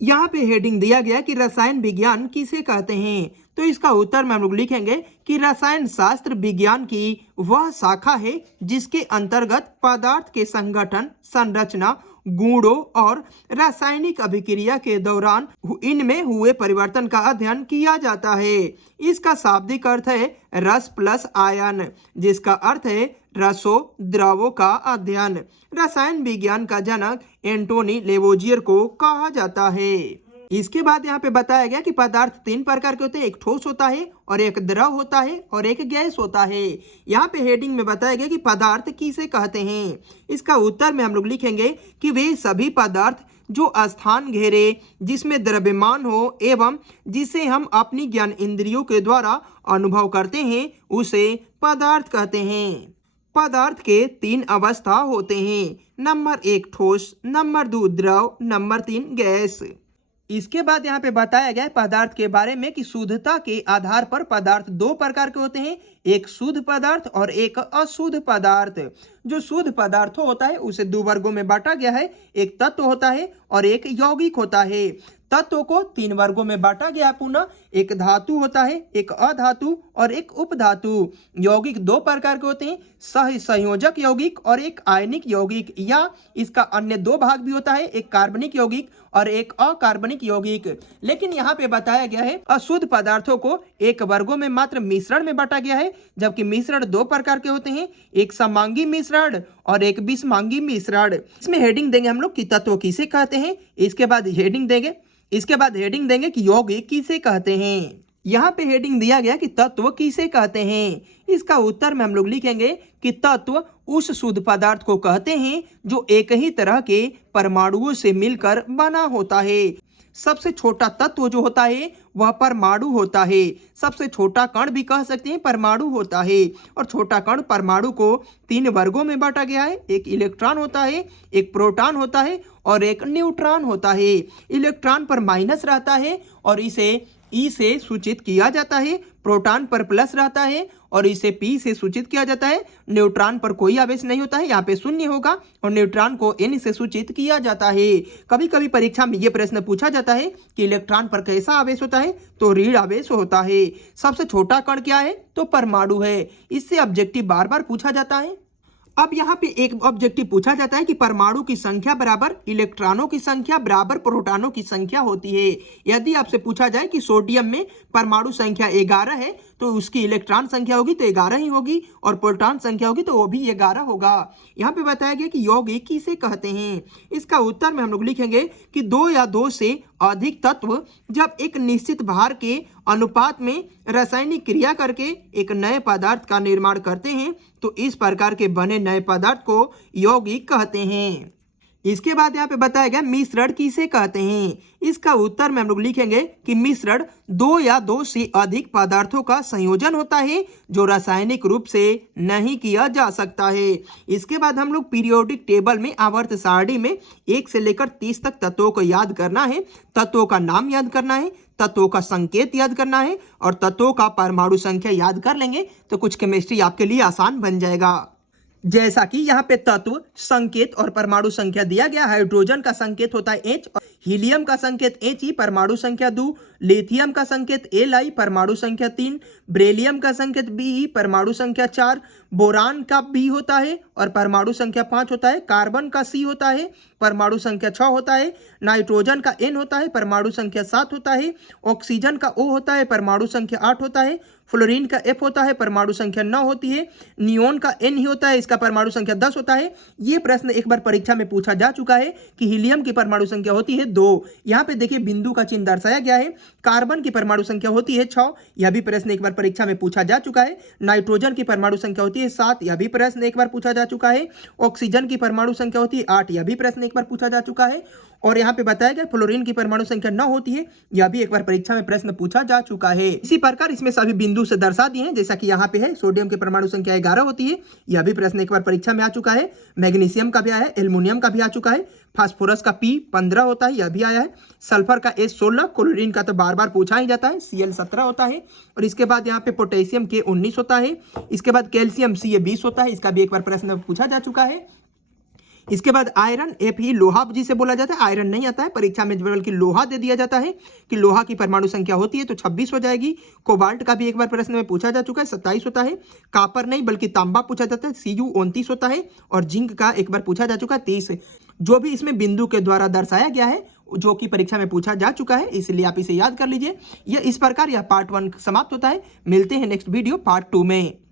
यहाँ पे हेडिंग दिया गया कि रसायन विज्ञान किसे कहते हैं। तो इसका उत्तर में हम लोग लिखेंगे कि रसायन शास्त्र विज्ञान की वह शाखा है जिसके अंतर्गत पदार्थ के संगठन, संरचना, गुणों और रासायनिक अभिक्रिया के दौरान इनमें हुए परिवर्तन का अध्ययन किया जाता है। इसका शाब्दिक अर्थ है रस प्लस आयन, जिसका अर्थ है रसों द्रवों का अध्ययन। रसायन विज्ञान का जनक एंटोनी लेवोजियर को कहा जाता है। इसके बाद यहाँ पे बताया गया कि पदार्थ तीन प्रकार के होते हैं, एक ठोस होता है और एक द्रव होता है और एक गैस होता है। यहाँ पे हेडिंग में बताया गया कि पदार्थ किसे कहते हैं। इसका उत्तर में हम लोग लिखेंगे कि वे सभी पदार्थ जो स्थान घेरे, जिसमें द्रव्यमान हो एवं जिसे हम अपनी ज्ञान इंद्रियों के द्वारा अनुभव करते हैं, उसे पदार्थ कहते हैं। पदार्थ के तीन अवस्था होते हैं, नंबर 1 ठोस, नंबर 2 द्रव, नंबर 3 गैस। इसके बाद यहाँ पे बताया गया है पदार्थ के बारे में कि शुद्धता के आधार पर पदार्थ दो प्रकार के होते हैं, एक शुद्ध पदार्थ और एक अशुद्ध पदार्थ। जो शुद्ध पदार्थ होता है उसे दो वर्गों में बांटा गया है, एक तत्व होता है और एक यौगिक होता है। तत्व को तीन वर्गों में बांटा गया पुनः, एक धातु होता है, एक अधातु और एक उपधातु। यौगिक दो प्रकार के होते हैं, संयोजक यौगिक और एक आयनिक यौगिक, या इसका अन्य दो भाग भी होता है, एक कार्बनिक यौगिक और एक अकार्बनिक यौगिक। लेकिन यहाँ पे बताया गया है अशुद्ध पदार्थों को एक वर्गों में मात्र मिश्रण में बांटा गया है, जबकि मिश्रण दो प्रकार के होते हैं, एक समांगी मिश्रण और एक विषमांगी मिश्रण। इसमें हेडिंग देंगे हम लोग कि तत्व किसे कहते हैं, इसके बाद हेडिंग देंगे कि यौगिक किसे कहते हैं। यहाँ पे हेडिंग दिया गया कि तत्व किसे कहते हैं। इसका उत्तर में हम लोग लिखेंगे कि तत्व उस शुद्ध पदार्थ को कहते हैं जो एक ही तरह के परमाणुओं से मिलकर बना होता है। सबसे छोटा तत्व जो होता है वह परमाणु होता है। सबसे छोटा कण भी कह सकते हैं परमाणु होता है। और छोटा कण परमाणु को तीन वर्गों में बांटा गया है, एक इलेक्ट्रॉन होता है, एक प्रोटॉन होता है और एक न्यूट्रॉन होता है। इलेक्ट्रॉन पर माइनस रहता है और इसे ई से सूचित किया जाता है, प्रोटॉन पर प्लस रहता है और इसे पी से सूचित किया जाता है। न्यूट्रॉन पर कोई आवेश नहीं होता है, यहाँ पे शून्य होगा और न्यूट्रॉन को एन से सूचित किया जाता है। कभी कभी परीक्षा में यह प्रश्न पूछा जाता है कि इलेक्ट्रॉन पर कैसा आवेश होता है, तो ऋण आवेश होता है। सबसे छोटा कण क्या है, तो परमाणु है। इससे ऑब्जेक्टिव बार बार पूछा जाता है। अब यहाँ पे एक ऑब्जेक्टिव पूछा जाता है कि परमाणु की संख्या बराबर इलेक्ट्रॉनों की संख्या बराबर प्रोटॉनों की संख्या होती है। यदि आपसे पूछा जाए कि सोडियम में परमाणु संख्या 11 है तो उसकी इलेक्ट्रॉन संख्या होगी तो 11 ही होगी और प्रोटॉन संख्या होगी तो वो भी 11 होगा। यहाँ पे बताया गया कि यौगिक किसे कहते हैं। इसका उत्तर में हम लोग लिखेंगे कि दो या दो से अधिक तत्व जब एक निश्चित भार के अनुपात में रासायनिक क्रिया करके एक नए पदार्थ का निर्माण करते हैं तो इस प्रकार के बने नए पदार्थ को यौगिक कहते हैं। इसके बाद यहाँ पे बताया गया मिश्रण किसे कहते हैं। इसका उत्तर में हम लोग लिखेंगे कि मिश्रण दो या दो से अधिक पदार्थों का संयोजन होता है जो रासायनिक रूप से नहीं किया जा सकता है। इसके बाद हम लोग पीरियोडिक टेबल में आवर्त सारणी में 1 से लेकर 30 तक तत्वों को याद करना है, तत्वों का नाम याद करना है, तत्वों का संकेत याद करना है और तत्वों का परमाणु संख्या याद कर लेंगे तो कुछ केमिस्ट्री आपके लिए आसान बन जाएगा। जैसा कि यहाँ पे तत्व, संकेत और परमाणु संख्या दिया गया। हाइड्रोजन का संकेत होता है H और हीलियम का संकेत He, परमाणु संख्या 2, लिथियम का संकेत Li, परमाणु संख्या 3, बेरिलियम का संकेत Be, परमाणु संख्या 4, बोरान का B होता है और परमाणु संख्या 5 होता है, कार्बन का C होता है, परमाणु संख्या 6 होता है, नाइट्रोजन का N होता है, परमाणु संख्या 7 होता है, ऑक्सीजन का O होता है, परमाणु संख्या 8 होता है, फ्लोरीन का F होता है, परमाणु संख्या 9 होती है, नियोन का N ही होता है, इसका परमाणु संख्या 10 होता है। ये प्रश्न एक बार परीक्षा में पूछा जा चुका है कि हीलियम की परमाणु संख्या होती है 2। यहाँ पे देखिए बिंदु का चिन्ह दर्शाया गया है। कार्बन की परमाणु संख्या होती है 6, यह भी प्रश्न एक बार परीक्षा में पूछा जा चुका है। नाइट्रोजन की परमाणु संख्या होती है 7, यह भी प्रश्न एक बार पूछा जा चुका है। ऑक्सीजन की परमाणु संख्या होती है 8, यह भी प्रश्न एक बार पूछा जा चुका है। और यहाँ पे बताया गया फ्लोरीन की परमाणु संख्या 9 होती है, यह भी एक बार परीक्षा में प्रश्न पूछा जा चुका है। इसी प्रकार इसमें सभी बिंदु से दर्शा दिए हैं, जैसा कि यहाँ पे है सोडियम की परमाणु संख्या 11 होती है, यह भी प्रश्न एक बार परीक्षा में आ चुका है। मैग्नीशियम का भी आया है, एल्युमिनियम का भी आ चुका है, फास्फोरस का P 15 होता है, यह भी आया है, सल्फर का H 16, क्लोरीन का तो बार बार पूछा ही जाता है, Cl 17 होता है। और इसके बाद यहाँ पे पोटेशियम K 19 होता है। इसके बाद कैल्शियम Ca 20 होता है, इसका भी एक बार प्रश्न पूछा जा चुका है। इसके बाद आयरन Fe लोहा जिसे बोला जाता है, आयरन नहीं आता है परीक्षा में, बल्कि लोहा दे दिया जाता है कि लोहा की परमाणु संख्या होती है तो 26 हो जाएगी। कोबाल्ट का भी एक बार प्रश्न में पूछा जा चुका है, 27 होता है। कापर नहीं बल्कि तांबा पूछा जाता है, Cu 29 होता है। और जिंक का एक बार पूछा जा चुका है, 30। जो भी इसमें बिंदु के द्वारा दर्शाया गया है जो कि परीक्षा में पूछा जा चुका है, इसलिए आप इसे याद कर लीजिए। यह इस प्रकार यह पार्ट 1 समाप्त होता है। मिलते हैं नेक्स्ट वीडियो पार्ट 2 में।